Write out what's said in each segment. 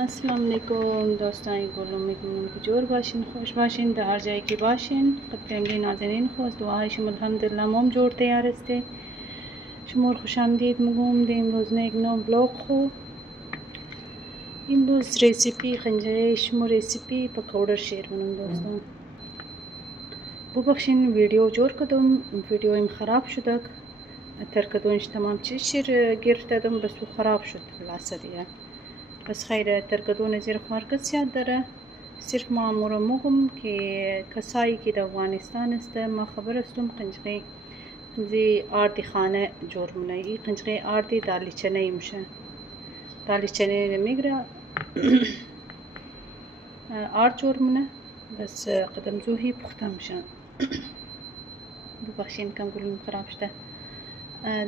السلام علیکم دوستان گل، امیدوارم که جور باشین، خوش باشین در هر جایی که باشین. خدمت نازنین خواست دعای شما الحمدلله مام جور تیار استه. شما خوش آمدید میگم ده امروز یک نو بلاگ خو. امروز ریسیپی خنجره شما ریسیپی پکوړه شیر منم دوستان. ببخشین ویدیو جور کردم، ویدیو ام خراب شد. ترکدونش تمام چیز شیر گرفتم بس خراب شد خلاصه دیگه. بس خیره ترکدون زیر خارکت زیاد داره. صرف ما مگم که کسایی که در افغانستان است ما خبر استم قنجقی زی آردی خانه جور منه. این قنجقی آردی دالیچنه میشه. دالیچنه میگره آرد جور منه. بس قدم زوهی پخته میشن. ببخشین کم گلوم خراب شده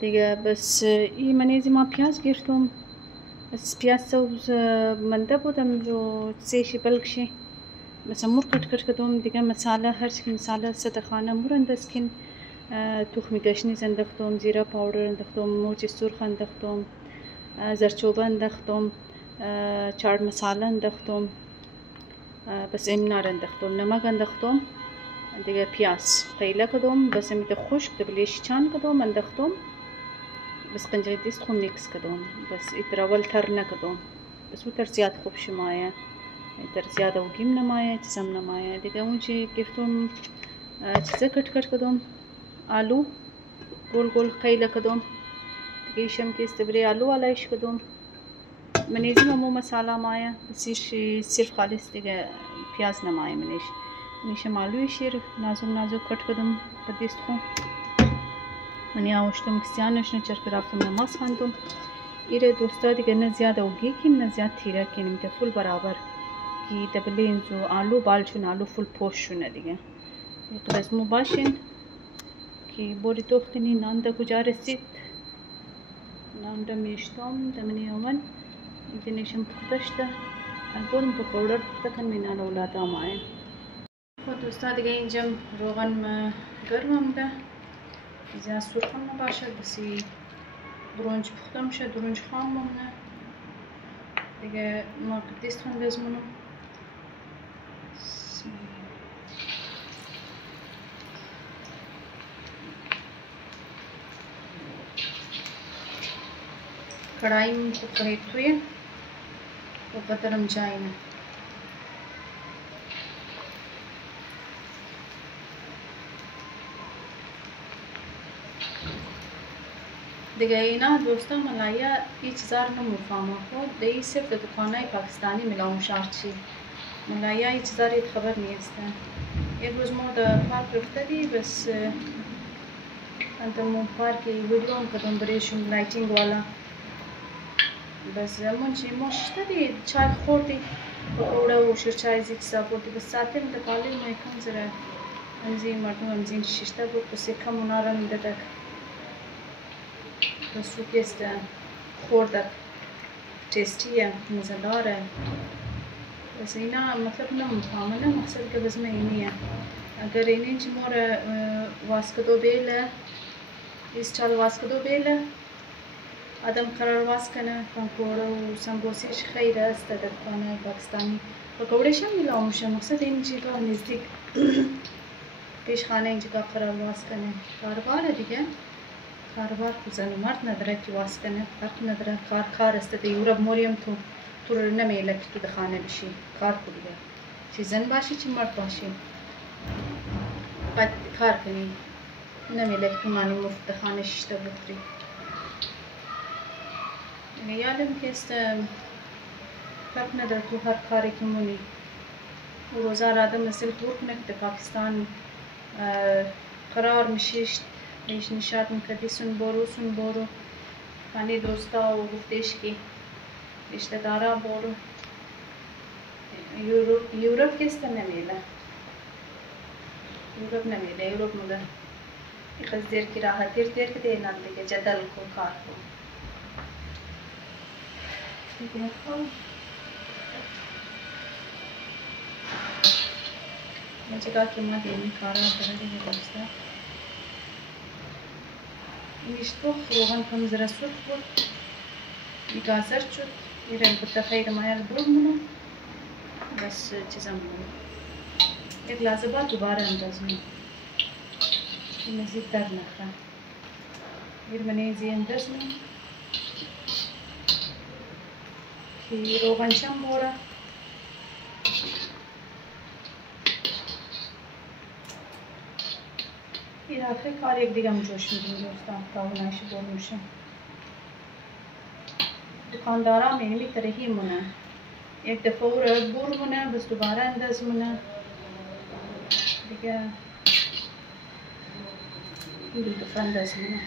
دیگه. بس این منیزی ما پیاز گرفتم. بس پیاز سوز منده بودم جو سیشی بلکشی. بس مور کٹ کدوم دیگه مساله هر چی مساله سه خانه مور اندسکن. تخم گشنیز انداختم، زیره پاودر انداختم، مرچ سرخ انداختم، زرچوبه انداختم، چاٹ مساله انداختم. بس امنار انداختم، نمک انداختم دیگه. پیاز قیله کدوم بس میت خشک دبلیش چان کدوم انداختم. بس قنجقی دیست خو میکس کدوم. بس ایتراول تر نکدوم. بس او تر زیاد خوب شمایه. در زیاد اوگیم نمایه، چیزم نمایه دیگه. اونچه گفتم چیزا کٹ کدوم. آلو گل گل قیله کدوم دیگه. ایشم که استبری آلو علایش کدوم. منیزی ممو مساله مایه. بسیش صرف خالص دیگه پیاز نمایه منیش. میشم آلوی شیر نازک کٹ کدوم بدیست خو. منی آوشتم کسیانش نه چرک رفتم نماز خواندم. ایره دوستا دیگه نه زیاد اوگی کن نه زیاد تیره کنیم که فول برابر کی دبلین زو آلو بالشون آلو فول پوش شونه دیگه. قدسمو باشین که بوری توختنی نانده کجا رسید. نانده میشتم دمنی اومن اینشم پختشته. البته پکوړه پخته کن مینال اولاد آمایه. خود دوستا دیگه اینجا روغن گرمم ده. زیاد سرخم نباشد. بسی برنج پخته میشه. برنج خام مونه دیگه. ما دیست خون بزمونم. کڑایم خوب قریب تویه و بدرم جاینه. دیگه اینا دوستا ملایا هیچ چیزار نمیفهمه. خود دیگه صرف دکانای پاکستانی ملاوم شارچی ملایا هیچ چیزاری خبر نیستن. یک روز ما در پارک رفتدی. بس انتمون پارک ویدیو هم کدوم بریشون لایتینگ والا. بس منچی مشتری چای خوردی پکوړه و شیرچای زیت سابودی. بس ساعتی من دکالی ما یکم زره امزی مردم امزین شیشته بود. بس یکم اونارم دادک بس رو کست خوردک تیستیه مزداره. بس اینا مطلب نمیفهمه. نه مقصد که بزمه اینیه. اگر اینین چی مور واسکدو بیله ایست چال واسکدو بیله آدم قرار واس کنه. پکوړه و سمبوسیش خیلی است در خانه پاکستانی. پکوړهش هم میلاموشه. مقصد این جگاه نزدیک پیش خانه این جگاه قرار واس کنه. کاربار دیگه. کاربار تو زن و مرد نداره که واس کنه. فرق نداره. کار است دیگه. یورب موریم تو رو نمیله که تو در خانه بشی. کار کو دیگه. چی زن باشی چی مرد باشی باید کار کنی. نمیله که تو مانی مفت در خانه شیشته بخوری. یادم که است فرق نداره تو هر کاری که مونی. روزار آدم مثل دور کنه که پاکستان قرار میشیشت ایش نشاد میکردی سن برو خانه دوستا و گفتش که رشته دارا برو. یورپ که است نمیله. یورپ نمیله. یورپ مگه ایخ دیر کی راحت دیر که دینا دیگه جدل کو کار کو دیگه. این جگه که ما دینی کارا داره دیگه دوستا. اینش تو روغن کم زره سرخ بود. گازر شد میرم به تخیر مایل برو منو بس چیزم منو یک لحظه بعد دوباره اندازم این مزید در نخواه من زی اندازم که روغنشم بوره این آخر کار یک دیگه هم جوش میدیم دوستان تا اونایشی بر میشه دکاندارا میمی ترهی مونه یک دفعه او رو بر مونه بس دوباره انداز مونه دیگه این دو دفعه انداز مونه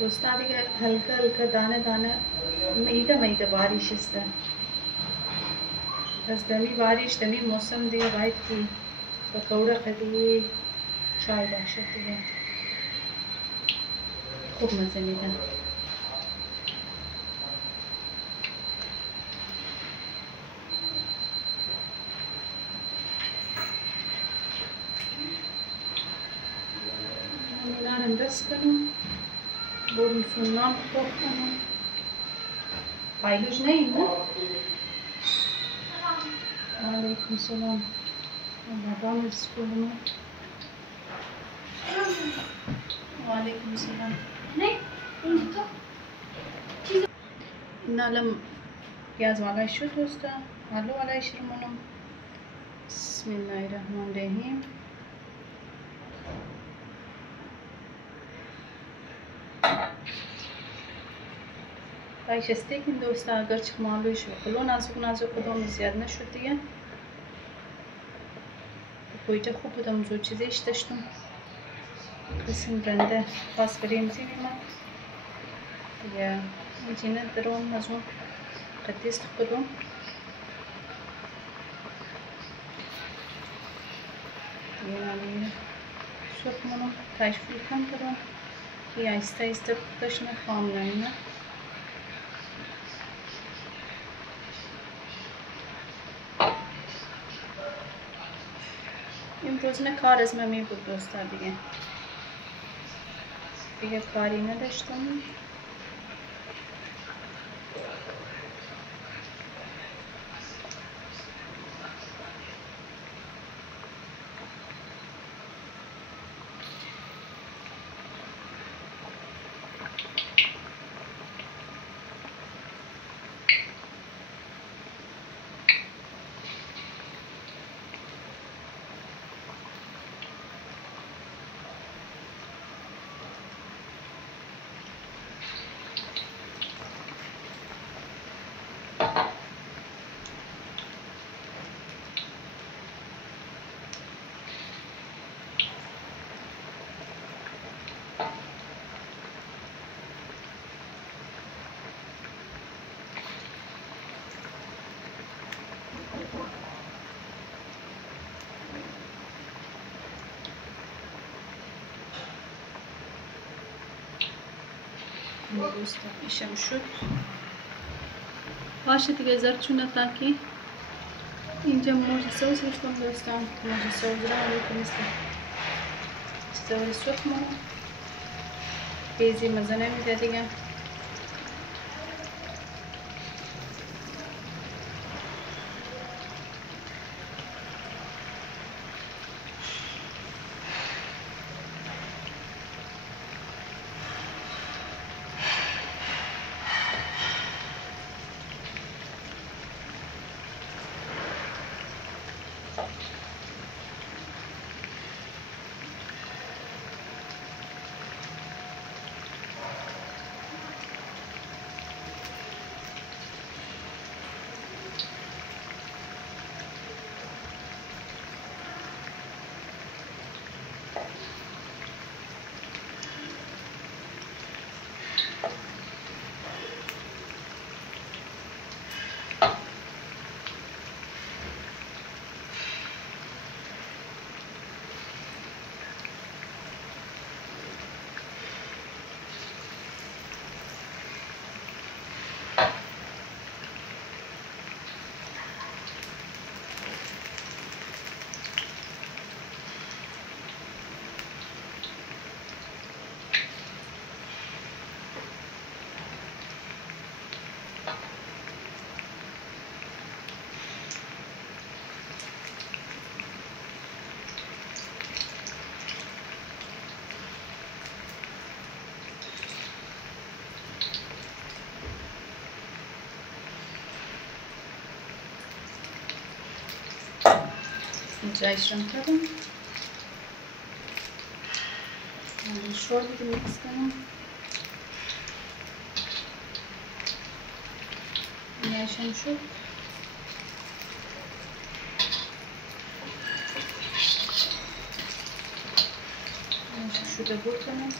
دوستا دیگه هلکه دانه میده باریش است از دمی باریش دمی موسم دیگه باید که پکوړه قدی چای باشه دیگه خوب مزه میده اینا رو انداز کنم بریم سونام بکنم پایلوش نه علیکم سلام مدام اسکولم وعلیکم السلام این الان پیاز واقعی شد دوستا آلو واقعی شرمونم بسم الله الرحمن الرحیم رایش استیک این دوستا اگرچه مالوش و خلو نازک کدام زیاد نشد دیگه بویده خوب بودم زود چیزیش داشتم قسم رنده خاص بریم زیبیم دیگه اینجینه درون از اون قدیست کدام دیگه سرخ منو تشفیل کن کدام که آیسته داشتم خام نمینه امروز نه کار از من بود دوستا دیگه کاری نداشتم دوستا پیشم شد باشه دیگه زرد چونه تا که اینجا موج سوز ریختم دوستا موج سوز را میکنستم چطوری سخمه بیزی مزه نمیده دیگه جایشم کردم شور دیگه میکس کنم نیشم شد شده بود کنم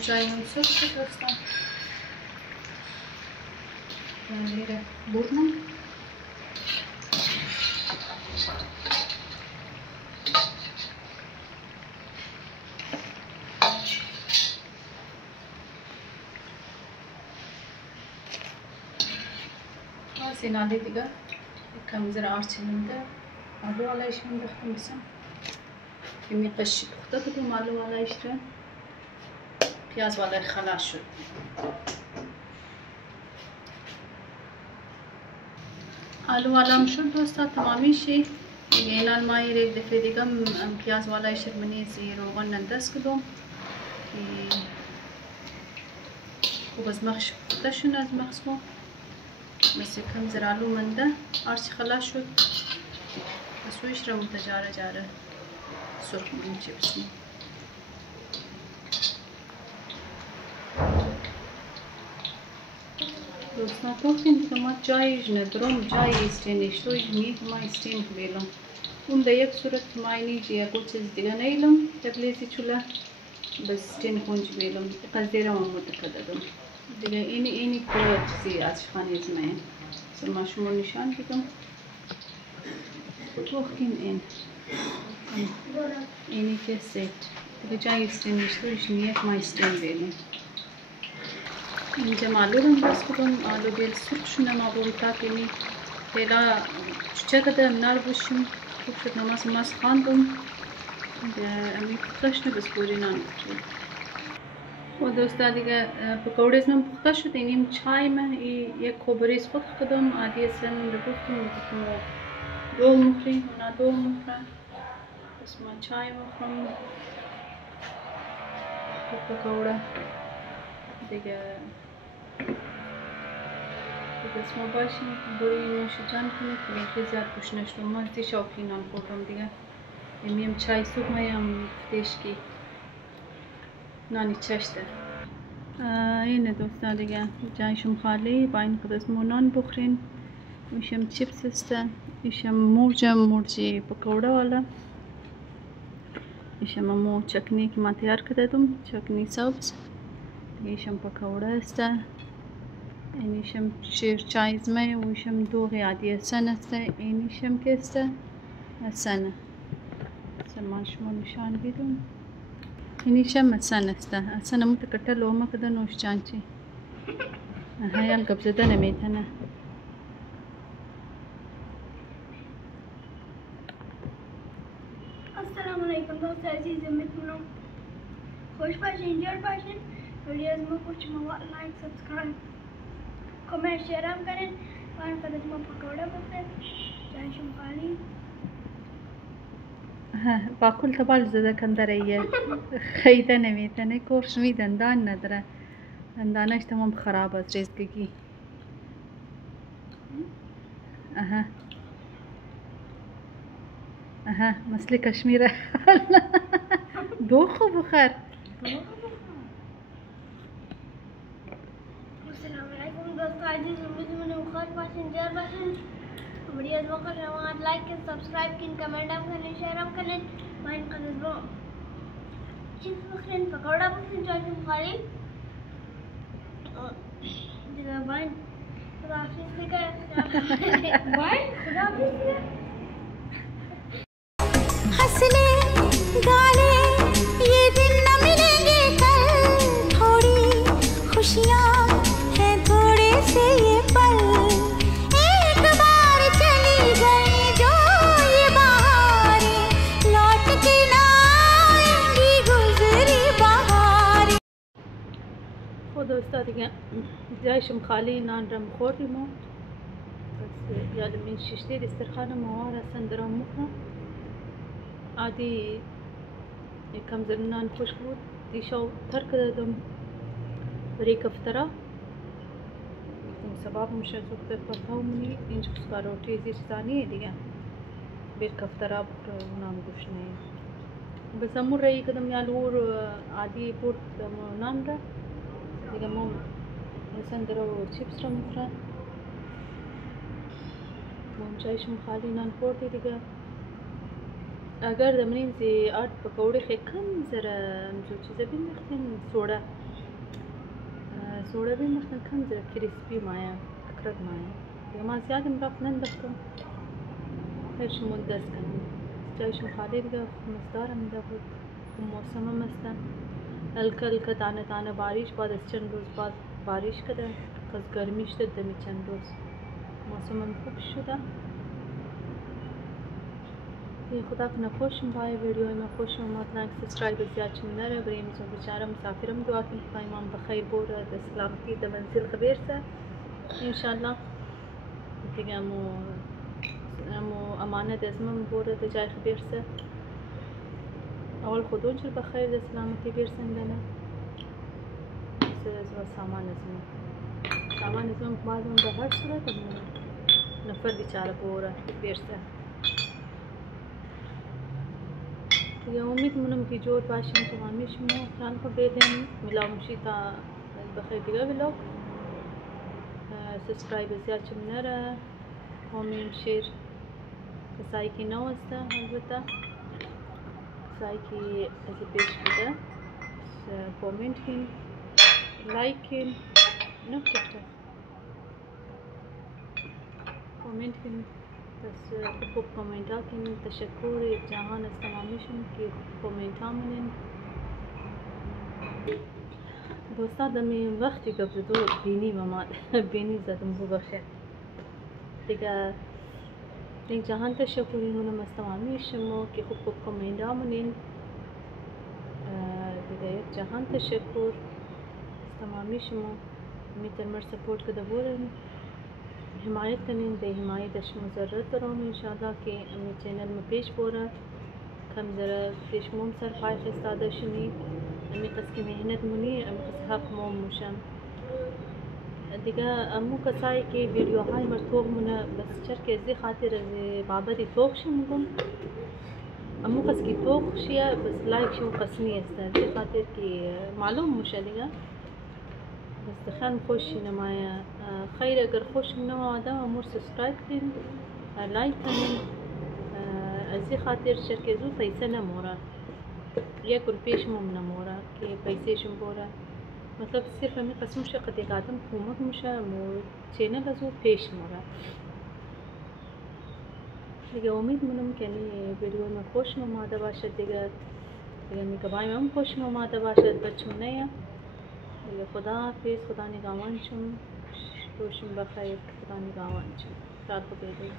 Můžeme se dostat. Tady burnu. سینالی دیگه کم زیر آرچیننده آلو علایش من دختم بسیم کمی قشی پخته کدوم آلو علایش را پیاز والای خلاص شد آلو علام شد دوستا تمامیشی دیگه این آلمایی را یک دفعه دیگه پیاز والایش را منیزی روغن نندست کدوم خوب از مخش پخته شد از مخش کن مثل کم زر آلو منده آرسی خلاص شد بسویش را متجاره جاره سرخ میدیم چه بسیم دوستان توقفین که ما جایش ندارم جای استینش توی میه که ما استین بیلم اون در یک صورت که ما اینیج یکو چیز دیگه نیلم تبلیزی چوله بس استین خونج بیلم قصدیرم هم متقددم دیگه اینی که چیزی از خانه زمین ما شما نشان دیدم توقفین اینی که سیت دیگه جای استینش تویش میه که ما استین بیلم اینجا آلو رو بس کدوم آلو بیل سرخ شونه ما بویتا کنی پیلا چه قدر منار بوشیم خوب شد نماز ماست خواندم امی پختش نبس بوری نان و دوستا دیگه پکوڑه من پخته شد اینیم چای من یک کوبریز خود خودم عادی سن بگفتم دو مخری اونا دو مخره بس من چای مخرم پکوڑه دیگه بس ما باشیم بوی نوش جان کنید که خیلی زیاد گوش نشدم ما زی شوقی نان خوردم دیگه میم چای سوپ میم دیشکی نانی چشته اینه دوستا دیگه جایشم خالی با این قدس مو نان بخورین میشم چیپس استه میشم مرجی پکوڑه والا میشم مو چکنی که ما تیار کردم چکنی سبز ایشم پکوڑه استه اینیشم شیر چایزمه و ایشم دوغی عادیه سن استه اینیشم که استه سنه سلمان شما نشان بیدون اینیشم سن استه سنه متکتر لومه کده نوش جانچی هایال قبضه نمیتنه السلام علیکم دوست عزیز میتونم خوش باشین جور باشین ویدیوز ما خوش ما لایک سبسکرایب کامنت شیر هم کنین و این قدر ما پکوڑه بخوریم جایشم خالی باکل تبال زده کندره خیده نمیتنه کورش میدن دان نداره دانش تمام خراب از ریزگی مثل کشمیره دو خوب بخور السلام علیکم دوست عزیز میتونم خوش باشین جور باشین ویدیوز ما خوش ما لایک کن سبسکرایب کن کامنت هم کنین شیر هم کنین و این قدر با چیز بخورین پکوڑه بخورین جایشم خالی دیگه باید خداحافظ دیگه باید خداحافظ دیگه हंसने गाने ये दिन न मिलेंगे कल थोड़ी खुशियाँ हैं थोड़े से ये पल एक बार चली गई जो ये बहारें लौट के ना आएंगी गुजरी बहारें. خود استاد دیگه جایشم خالی نان رم خوردیم و بس یادم این شیشته دسترخوان موار اصلا درام مخم عادی یکم زرنان خوش بود دیشو ترک دادم برای کفترا گفتم سباب میشه زوخت پرتاو منی اینجا خسکا روتی زیر ثانیه دیگه بیر کفترا بخور نام گوشنه بس امور رایی کدم یالور عادی برد نان را دیگه مام مثلا درو چیپس را میخورن مام جایشم خالی نان خوردی دیگه اگر دمنین زی آرد پکوڑی خی کم زره جو چیزا بیمختن سوڑا بیمختن کم زره کریسپی مایا اکرگ مایا دیگه ما زیادم رفت نندختم خیرشمون دست کنم جایشم خالی دیگه مزدارم ده بود موسمم استن الکه دانه دانه بارش بعد از چند روز بعد بارش کده کاز گرمی شده دمی چند روز موسمم خوب شده خدا کنه خوشم بای ویدیوی من خوشم اومد لایک سابسکرایب زیاد نره بریم زو بیچاره مسافرم دعا کنید خدای من بخیر بوره د سلامتی د منزل خبر سه ان شاء الله دیگه امو امانت از من بوره د جای خبر سه اول خودون چر بخیر د سلامتی برسن دنه از سامان از من بعدون به هر صورت نفر بیچاره بوره برسه دیگه امید منم که جور باشیم تمامیش مو خان کو بدیم ملاومشی تا بخیر دیگه ویلوگ سابسکرایب زیاد نره کامنت شیر کسایی که نو است البته کسایی که از پیش بوده کامنت کن لایک کن نکته کامنت کن بس خوب کامنت ها کنین تشکر جهان از تمامیشون که کامنت ها منین دوستا دمی وقتی که بدو بینی ماما بینی زدم ببخشید دیگه یک جهان تشکری منم از تمامیشون که خوب کامنت ها منین دیگه یک جهان تشکر از تمامیشون میتر مر سپورت کده بورن حمایت کنین به حمایتش مضرت دارم انشاءالله که امی چینل ما پیش بوره کم ذره پیش موم سر پای خستاده شنی امی قص که مهنت منی امی قص حق موم موشم دیگه امو کسایی که ویدیوهای مرتوب منه بس چرک ازی خاطر از بابتی توق شمگم امو قص که توق شیه بس لایک شو قص نیست ازی خاطر که معلوم موشه دیگه بس دخان خوشی نمایا خیر اگر خوش نماده امور سابسکرایب کن لایک کنین ازی خاطر شرکه زو پیسه نموره یک روپیش مم نموره که پیسه شم بوره مطلب صرف همی قسم شه قد یک آدم کمک میشه مو چینل ازو پیش موره دیگه امید منم که ویدیو من خوش مماده باشد دیگه میگبای من خوش مماده باشد بچونه خدا حافظ خدا نگهبانشون روشون بخیر خدا نگهبانشون شاد و بیدار